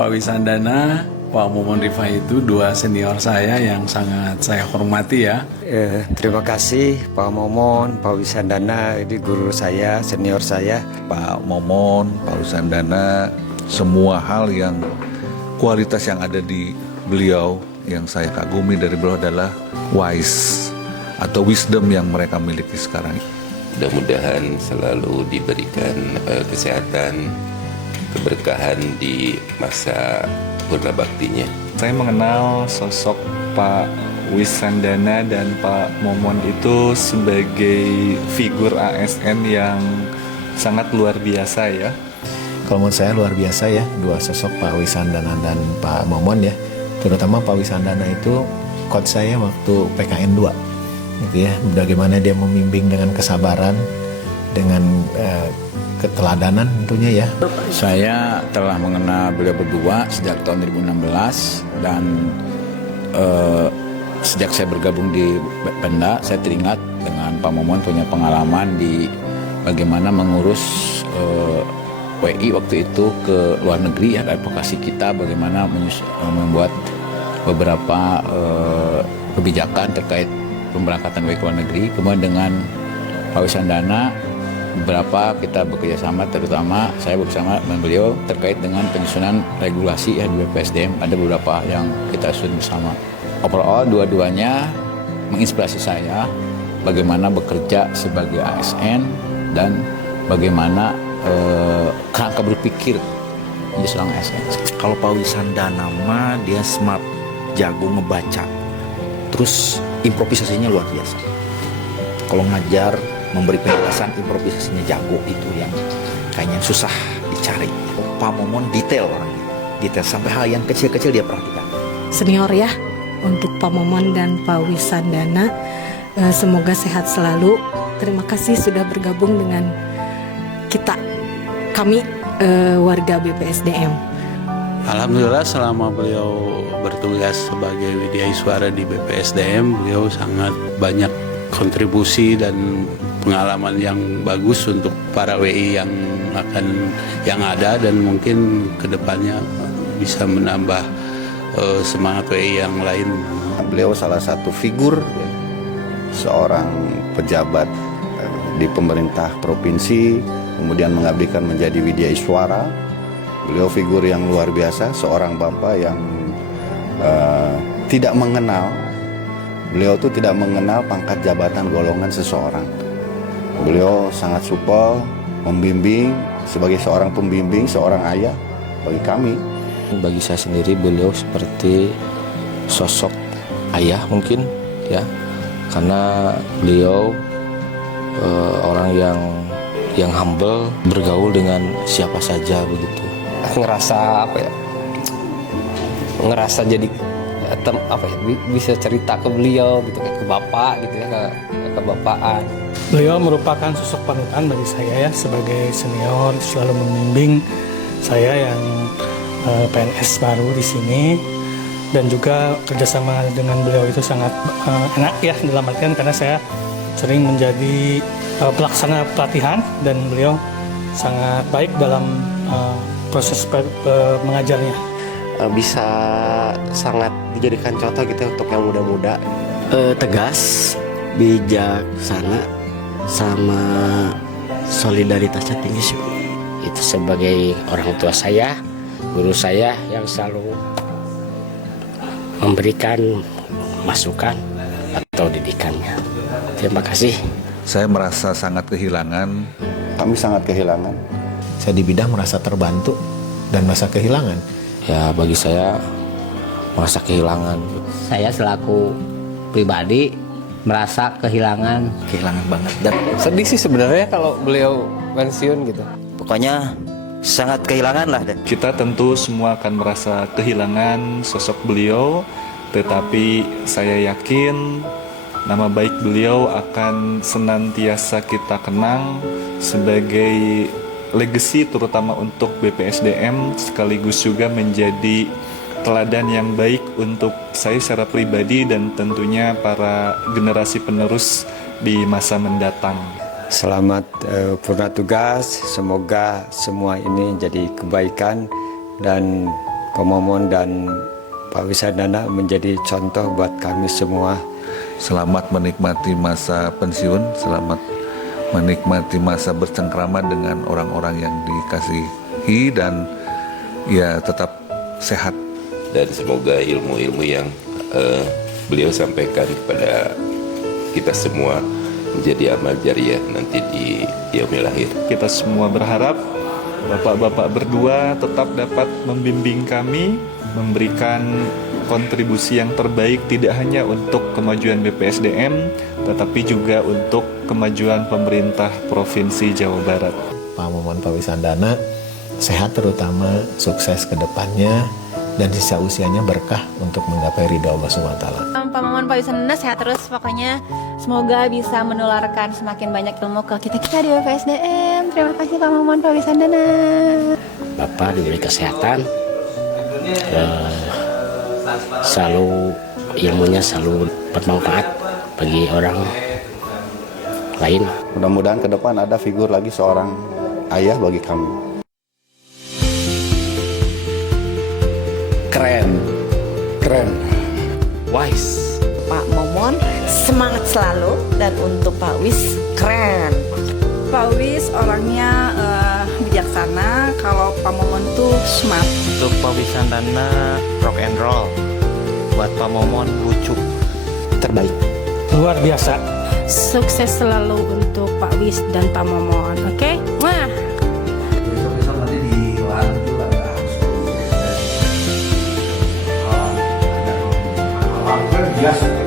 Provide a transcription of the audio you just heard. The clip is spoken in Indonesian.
Pak Wisandana, Pak Momon Rifai itu dua senior saya yang sangat saya hormati ya. Terima kasih Pak Momon, Pak Wisandana, ini guru saya, senior saya. Pak Momon, Pak Wisandana, semua hal yang kualitas yang ada di beliau yang saya kagumi dari beliau adalah wise atau wisdom yang mereka miliki sekarang. Mudah-mudahan selalu diberikan kesehatan, keberkahan di masa purna baktinya. Saya mengenal sosok Pak Wisandana dan Pak Momon itu sebagai figur ASN yang sangat luar biasa ya. Kalau menurut saya luar biasa ya, dua sosok Pak Wisandana dan Pak Momon ya. Terutama Pak Wisandana itu coach saya waktu PKN 2. Gitu ya, bagaimana dia membimbing dengan kesabaran, dengan keteladanan tentunya ya. Saya telah mengenal beliau berdua sejak tahun 2016 dan sejak saya bergabung di Pemda, saya teringat dengan Pak Momon punya pengalaman di bagaimana mengurus WI waktu itu ke luar negeri ya, advokasi kita bagaimana membuat beberapa kebijakan terkait pemberangkatan WI ke luar negeri. Kemudian dengan Pak Wisandana beberapa kita bekerja sama, terutama saya bersama dengan beliau terkait dengan penyusunan regulasi ya di BPSDM. Ada beberapa yang kita susun bersama. Overall dua-duanya menginspirasi saya bagaimana bekerja sebagai ASN dan bagaimana kerangka berpikir menjadi seorang ASN. Kalau Pak Wisandana mah dia smart, jago ngebaca, terus improvisasinya luar biasa. Kalau ngajar, memberi penjelasan, improvisasinya jago, itu yang kayaknya susah dicari. Pak Momon detail orangnya, detail sampai hal yang kecil-kecil dia perhatikan. Senior ya untuk Pak Momon dan Pak Wisandana, semoga sehat selalu. Terima kasih sudah bergabung dengan kami warga BPSDM. Alhamdulillah selama beliau bertugas sebagai Widyaswara di BPSDM, beliau sangat banyak kontribusi dan pengalaman yang bagus untuk para WI yang ada dan mungkin kedepannya bisa menambah semangat WI yang lain. Beliau salah satu figur seorang pejabat di pemerintah provinsi, kemudian mengabdikan menjadi Widyaswara. Beliau figur yang luar biasa, seorang bapak yang tidak mengenal, beliau tuh tidak mengenal pangkat jabatan golongan seseorang. Beliau sangat supel, membimbing, sebagai seorang pembimbing, seorang ayah bagi kami. Bagi saya sendiri beliau seperti sosok ayah mungkin ya, karena beliau orang yang humble, bergaul dengan siapa saja begitu. Ngerasa ngerasa jadi bisa cerita ke beliau gitu, ke bapak gitu ya, ke bapaan. Beliau merupakan sosok panutan bagi saya ya, sebagai senior selalu membimbing saya yang PNS baru di sini, dan juga kerjasama dengan beliau itu sangat enak ya, dalam artian karena saya sering menjadi pelaksana pelatihan dan beliau sangat baik dalam proses mengajarnya. Bisa sangat dijadikan contoh gitu untuk yang muda-muda. Tegas, bijaksana, sama solidaritasnya tinggi sih. Itu sebagai orang tua saya, guru saya yang selalu memberikan masukan atau didikannya. Terima kasih. Saya merasa sangat kehilangan. Kami sangat kehilangan. Saya di bidang merasa terbantu dan merasa kehilangan. Ya bagi saya merasa kehilangan. Saya selaku pribadi merasa kehilangan banget dan sedih sih sebenarnya kalau beliau pensiun gitu. Pokoknya sangat kehilangan lah. Kita tentu semua akan merasa kehilangan sosok beliau, tetapi saya yakin nama baik beliau akan senantiasa kita kenang sebagai legacy, terutama untuk BPSDM, sekaligus juga menjadi teladan yang baik untuk saya secara pribadi dan tentunya para generasi penerus di masa mendatang. Selamat purna tugas, semoga semua ini jadi kebaikan dan Pak Momon dan Pak Wisandana menjadi contoh buat kami semua. Selamat menikmati masa pensiun, selamat menikmati masa bercengkrama dengan orang-orang yang dikasihi, dan ya tetap sehat. Dan semoga ilmu-ilmu yang beliau sampaikan kepada kita semua menjadi amal jariah nanti di yaumil akhir. Kita semua berharap bapak-bapak berdua tetap dapat membimbing kami, memberikan kontribusi yang terbaik tidak hanya untuk kemajuan BPSDM, tetapi juga untuk kemajuan pemerintah Provinsi Jawa Barat. Pak Momon, Pak Wisandana sehat, terutama sukses ke depannya, dan sisa usianya berkah untuk menggapai ridha Allah SWT. Pak Momon, Pak Wisandana sehat terus pokoknya. Semoga bisa menularkan semakin banyak ilmu ke kita-kita di BPSDM. Terima kasih Pak Momon, Pak Wisandana. Bapak diberi kesehatan, selalu ilmunya selalu bermanfaat bagi orang lain. Mudah-mudahan ke depan ada figur lagi seorang ayah bagi kami. Keren, wise. Pak Momon semangat selalu, dan untuk Pak Wis keren. Pak Wis orangnya bijaksana, kalau Pak Momon tuh smart. Untuk Pak Wisandana rock and roll, buat Pak Momon lucu. Terbaik. Luar biasa. Sukses selalu untuk Pak Wis dan Pak Momon. Oke? Wah. Besok-besok nanti di luar itu ada harus jelas.